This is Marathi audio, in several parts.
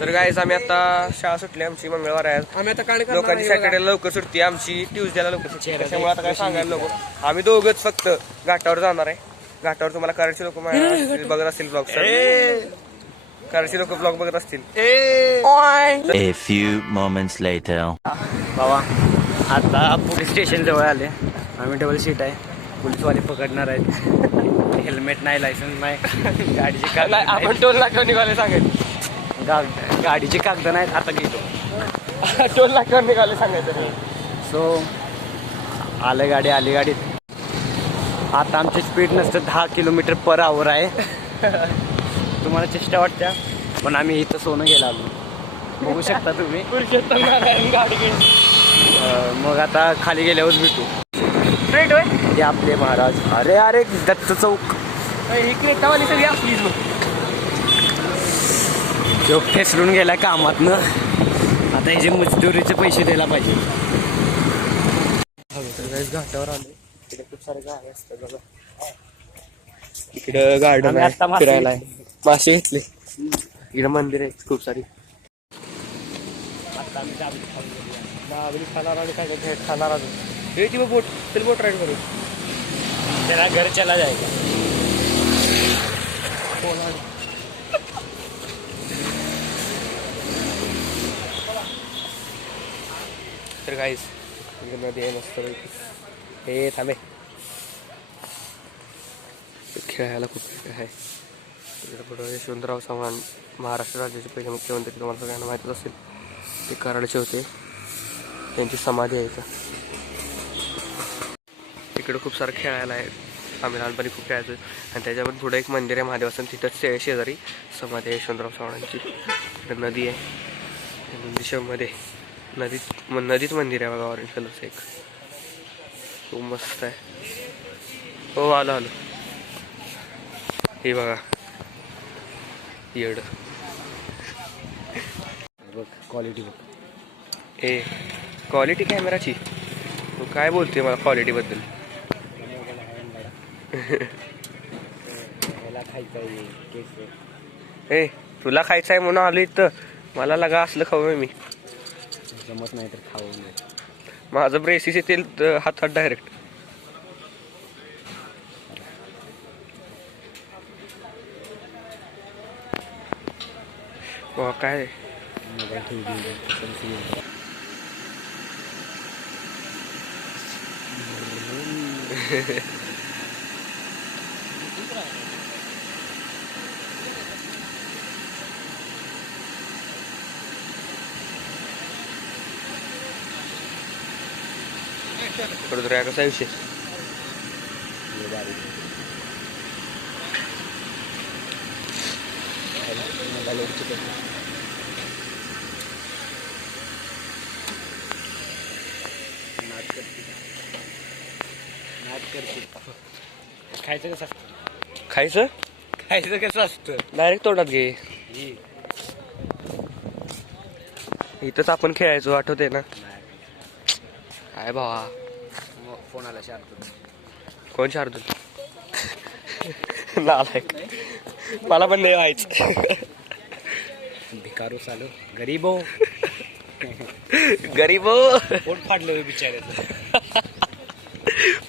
तर गाईज आम्ही आता शाळा सुटली आमची मंगळवार आहे. आम्ही आता काय लोकांची सॅटर्डे लवकर सुटते, आमची ट्यूजडेला लवकर सुटते. त्याच्यामुळे आता काय सांगायला नको. आम्ही दोघंच फक्त घाटावर जाणार आहे. घाटावर तुम्हाला कराडची लोक बघत असतील ब्लॉग. कराडची लोक ब्लॉग बघत असतील. A few moments later. बाबा आता पोलीस स्टेशन जवळ आले. आम्ही डबल सीट आहे. पोलीसवाले पकडणार आहेत. हेल्मेट नाही, लायसन्स नाही, गाडीची कागद आपण टोल नाक्यावर निघाले सांगायचं. गाडीची कागद नाहीत. आता घेतो टोल नाक्यावर निघाले सांगायचं. सो आली गाडीत. आता आमची स्पीड नसतं 10 km/h आहे. तुम्हाला चेष्टा वाटत्या, पण आम्ही इथं सोनं घ्यायला आलो. बघू शकता तुम्ही. गाडी घेऊन मग आता खाली गेल्यावर भेटू. स्ट्रेट होय हे आपले महाराज. अरे दत्त चौक. ही क्रेटावाली सगळी आपलीच मग. तो फेसलून गेला कामातनं. आता ह्याचे मजदुरीचे पैसे द्यायला पाहिजे. घाटावर आले. तिकडे खूप सारे गाड्या असतात बघा. इकडे गार्डन आम्ही आहे आत्ता मासे फिरायला आहे. मासे घेतले. इकडे मंदिर आहे खूप सारी. आता आम्ही दाबेली खाणार आणि काय काय खाणार अजून. हे ती बोट राईड करू. त्याला घर चला जायगा. तर गाईस नदी आहे मस्त. हे थांबे. खेळायला खूप काय आहे. तिकडे पुढं यशवंतराव चव्हाण महाराष्ट्र राज्याचे पहिले मुख्यमंत्री, तुम्हाला सगळ्यांना माहीतच असेल. ते कराडचे होते. त्यांची समाधी आहे इथं. तिकडे खूप सारं खेळायला आहे. आम्ही लहानपणी खूप खेळायचो. आणि त्याच्यावर पुढे एक मंदिर आहे महादेवाचं. तिथंच शेजारी समाधी आहे यशवंतराव चव्हाणांची. तिकडे नदी आहे. दिशेमध्ये नदीत मंदिर आहे बघा, ऑरेंज कलरचं एक. खूप मस्त आहे. हो आलो. हे बघा येड. बघ क्वालिटी बघ. ए क्वालिटी कॅमेराची. तू काय बोलते मला क्वालिटीबद्दल? ए तुला खायचं आहे म्हणून आलो इथं. मला लगा असलं खाऊ मी. जमत नाही तर खाऊ नये. माझं ब्रेसिस येतील हातात डायरेक्ट. काय कसा विषय. खायचं कसं असतं? खायचं कसं असतं? डायरेक्ट तोंडात घे. इथंच आपण खेळायचो, आठवते ना? काय भावा फोन आला शार्दूल. कोण शार्दूल? नालायक. मला पण नाही व्हायचं. भिकारू चालू गरीबो. पोट फाडलं बिचाऱ्याचं.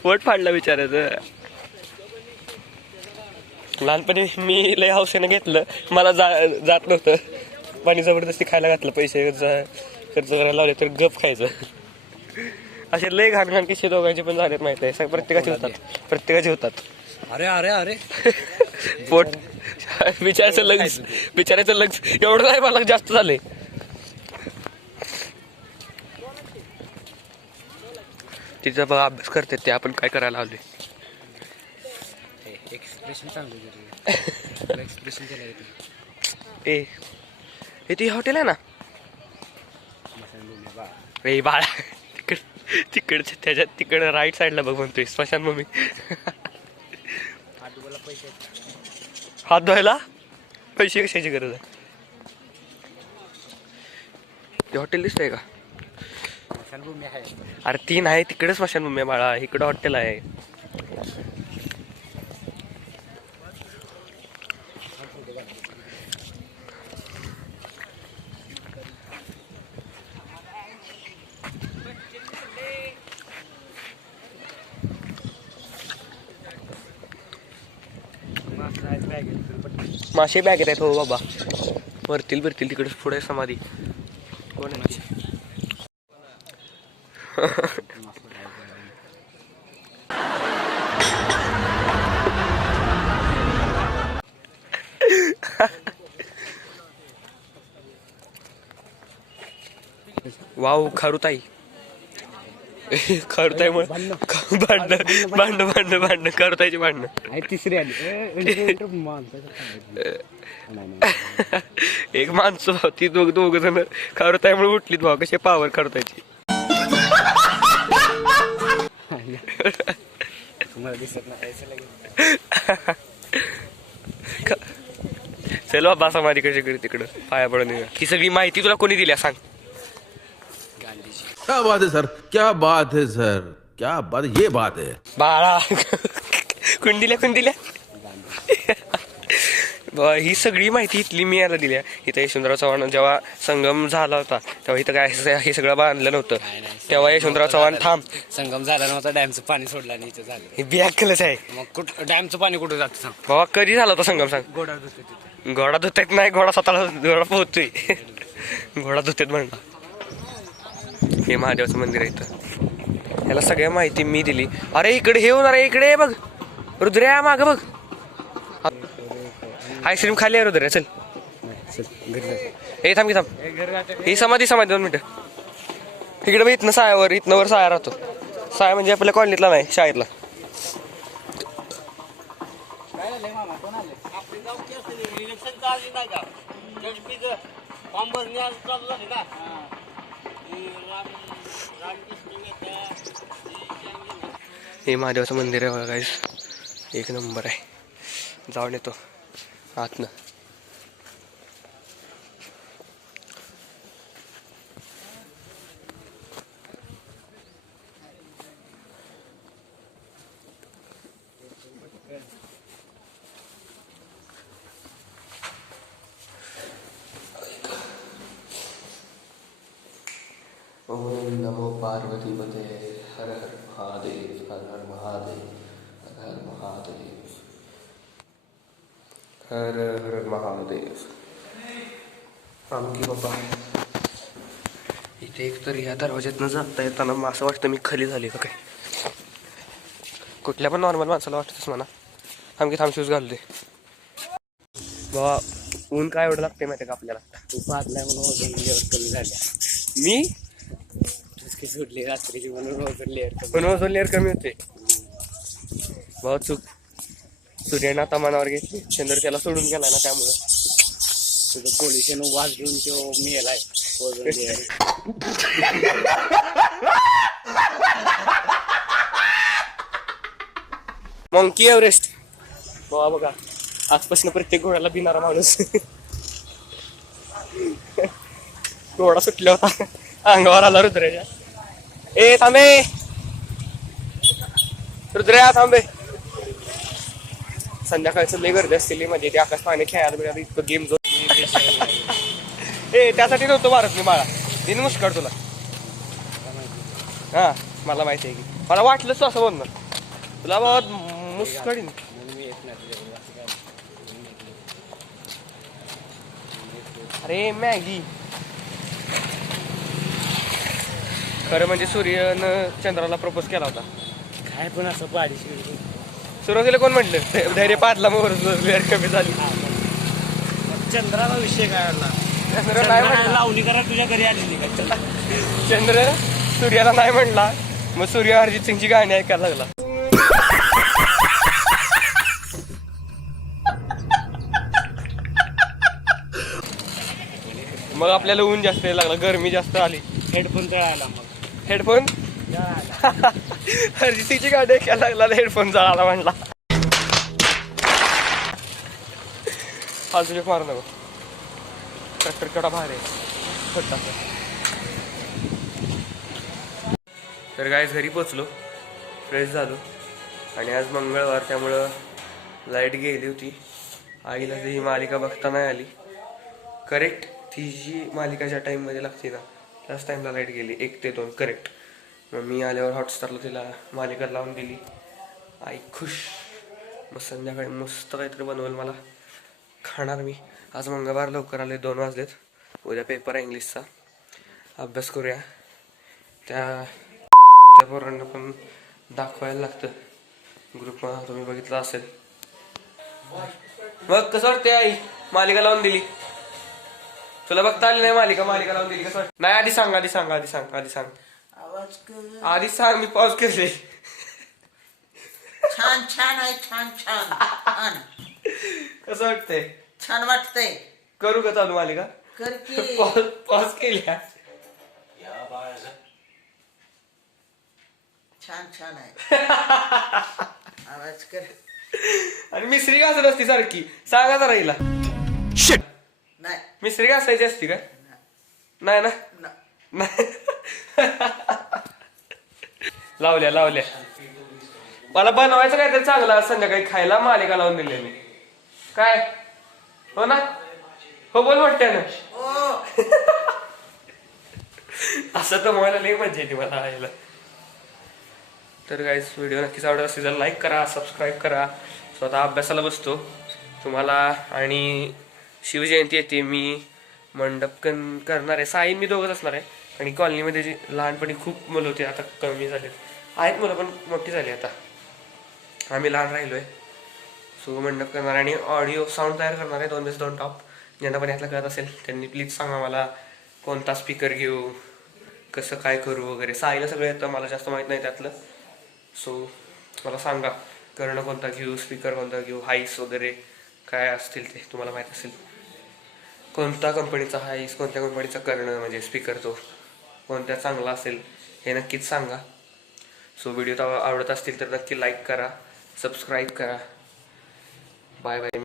पोट फाडलं बिचाऱ्याचं. लहानपणी मी लय हौसेनं घेतलं. मला जात नव्हतं. पाणी जबरदस्ती खायला घातलं. पैसे खर्च करायला लावले तर गप खायचं. असे लय घाण किस्से दोघांचे पण झालेत माहित आहे. प्रत्येकाचे होतात. अरे पोट बिचारायचं लग्स एवढं नाही, मला जास्त झालंय. तिचा बघा अभ्यास करते ते आपण काय करायला आलोय. एक्सप्रेशन चांगलं. एक्सप्रेशन केलं. हे ती हॉटेल आहे ना. ए बाळा तिकडच्या त्याच्यात तिकडं राईट साईडला बघ म्हणतोय स्मशानभूमी. हात धुवायला पैसे कशाची गरज आहे? ते हॉटेल दिसतंय का? स्मशानभूमी आहे. अरे ती नाही, तिकडे स्मशानभूमी आहे बाळा. इकडं हॉटेल आहे. मासे बॅगेत आहेत हो बाबा. वरतील बिरतील तिकडे पुढे समाधी कोण आहे? वाव खारुताई. खारुताईमुळे भांडण खारुताईची भांडणं. तिसरी आली. एक माणसं होती दोघ जण खारुताईमुळे उठलीत भाऊ. कसे पावर खारुताईची. तुम्हाला दिसत नाही चल बाबा समाधी कशी करी तिकडं पाया पडून येऊया. ही सगळी माहिती तुला कोणी दिली सांग? क्या बात है सर, क्या बात है सर, क्या बात, ये बात है. बाळा कुंडील्या ही सगळी माहिती इथली मी याला दिली. इथं यशवंतराव चव्हाण जेव्हा संगम झाला होता तेव्हा इथं काय हे सगळं बांधलं नव्हतं. तेव्हा यशवंतराव चव्हाण संगम झाला नव्हता. डॅमचं पाणी सोडलं नाही इथं झालं. हे बॅकलच आहे डॅमचं पाणी कुठं जातं सांग बाबा. कधी झाला होता संगम सांग? घोडा धुतात नाही. घोडा स्वतःला घोडा पोहतोय. घोडा धुतात म्हणला. हे महादेवाचं मंदिर आहे इथं. याला सगळ्या माहिती मी दिली. अरे इकडे हे होणार आहे. इकडे बघ रुद्र्या माग बघ. आईस्क्रीम खाली आहे रुद्र्या. चल हे थांब की थांब. ही समाधी 2 मिनिटं. इकडे बघ इथनं सायावर इथनं वर साया राहतो. साया म्हणजे आपल्या कॉलनीतला नाही शाळेतला. हे महादेवाचं मंदिर आहे बघा गाईस. एक नंबर आहे. जाऊन येतो आतनं. ओम नमो पार्वतीपते. हर हर महादेव. हर हर महादेव. हर हर महादेव. हर हर महादेव. आमकी बाबा इथे एक तर या दरवाज्यातनं जाता येताना असं वाटतं मी खाली झाली का काय. कुठल्या पण नॉर्मल माणसाला वाटतच म्हणा. आमकी थांब शूज घालू दे बाबा. ऊन काय एवढं लागते माहिती का आपल्याला? तू पाहतलाय म्हणून वजन लेअर कमी झाल्या. मी सोडली रात्रीची म्हणून वजन लेअर पण ओझोन लेअर कमी होते भाऊ. चूक. सूर्याने आता मनावर घेतली. चंद्र त्याला सोडून गेला ना त्यामुळं तुझं पोल्युशन वाज घेऊन तो मेलाय वजन लेअर. मंकी एव्हरेस्ट बाबा बघा. आजपासून प्रत्येक घोड्याला भिणारा माणूस. घोडा सुटला होता अंगावर आला रुद्राच्या. ए थांबे रुद्र्या थांबे. संध्याकाळचं लई गर्दी असतील मध्ये. ते आकाश पाणी खेळायला मिळालं इतकं गेम जो. ए त्यासाठी नव्हतं मारत मी माळा. दिन मुस्काड तुला. हा मला माहिती आहे की. मला वाटलंच असं बोलणार तुला बाबा. मुस्काडीन अरे मॅगी. खरं म्हणजे सूर्यानं चंद्राला प्रपोज केला होता. काय पण असं पाडीशी सुरुवातीला कोण म्हटलं धैर्य पाडला मग वेळ कमी झाली. चंद्राला विषय काय आला? चंद्र नाही म्हणला. लावणी करा तुझ्या घरी आलेली का? चंद्र सूर्याला नाही म्हणला. मग सूर्य अरिजित सिंगची गाणी ऐकायला लागला. मग आपल्याला ऊन जास्त यायला लागला. गरमी जास्त आली. हेडफोन जळाला. मग हेडफोन अरिजित सिंगची गाणी ऐकायला लागला. हेडफोन जळाला म्हणला. फालतूचे मारू नको. ट्रॅक्टर केवढा भारी आहे. तर गाईस घरी पोचलो. फ्रेश झालो. आणि आज मंगळवार त्यामुळं लाईट गेली होती. आईला ही मालिका बघता नाही आली. करेक्ट ती जी मालिका ज्या टाईममध्ये लागते ना त्याच टाईमला लाईट गेली. 1 ते 2 करेक्ट. मग मी आल्यावर हॉटस्टारला तिला मालिका लावून दिली. आई खुश. मग संध्याकाळी मस्त काहीतरी बनवलं मला खाणार मी. आज मंगळवार लवकर आले, 2 वाजलेत. उद्या पेपर आहे इंग्लिशचा, अभ्यास करूया. त्या पोरांना पण दाखवायला लागतं ग्रुपमध्ये, तुम्ही बघितलं असेल. मग कसं वाटते आई मालिका लावून दिली? तुला बघता आली नाही मालिका लावून दिली कसं वाटत? नाही आधी सांग आधी सांग मी पॉज केले. छान छान आहे, छान छान छान. कसं वाटतंय? छान वाटतंय. करू का चालू मालिका? कर की. पॉज केल्या. छान छान आहे. आवाज कर. आणि मिसरी घासत असती सारखी, सांगा जरा हिला. नाही मिसरी घासायची असती का? नाही ना. नाही. लावल्या मला बनवायचं काहीतरी चांगलं आज संध्याकाळी खायला, मालिका लावून दिलेली. काय हो ना? हो बोल वाटते ना. असं तर मला लई मजा येते मला आईला. तर गाईस व्हिडिओ नक्कीच आवडत असेल तर लाईक करा, सबस्क्राईब करा. स्वतः अभ्यासाला बसतो तुम्हाला. आणि शिवजयंती येते, मी मंडप करणार आहे. साई मी दोघंच असणार आहे. आणि कॉलनीमध्ये जी लहानपणी खूप मुलं होती, आता कमी झाले आहेत मुलं, पण मोठी झाली आता. आम्ही लहान राहिलोय. सो मंडप करणार आणि ऑडिओ साऊंड तयार करणार आहे. 2 टॉप. ज्यांना पण यातलं कळत असेल त्यांनी प्लीज सांगा मला कोणता स्पीकर घेऊ, कसं काय करू वगैरे. साईला सगळं येतं, मला जास्त माहीत नाही त्यातलं. सो मला सांगा करणं कोणता घेऊ, स्पीकर कोणता घेऊ, हाईस वगैरे काय असतील ते तुम्हाला माहीत असेल. कोणत्या कंपनीचा हाईस, कोणत्या कंपनीचा करणं म्हणजे स्पीकर, तो कोणत्या चांगला असेल हे नक्कीच सांगा. सो व्हिडिओ आवडत असतील तर नक्की लाईक करा, सबस्क्राईब करा. Bye bye.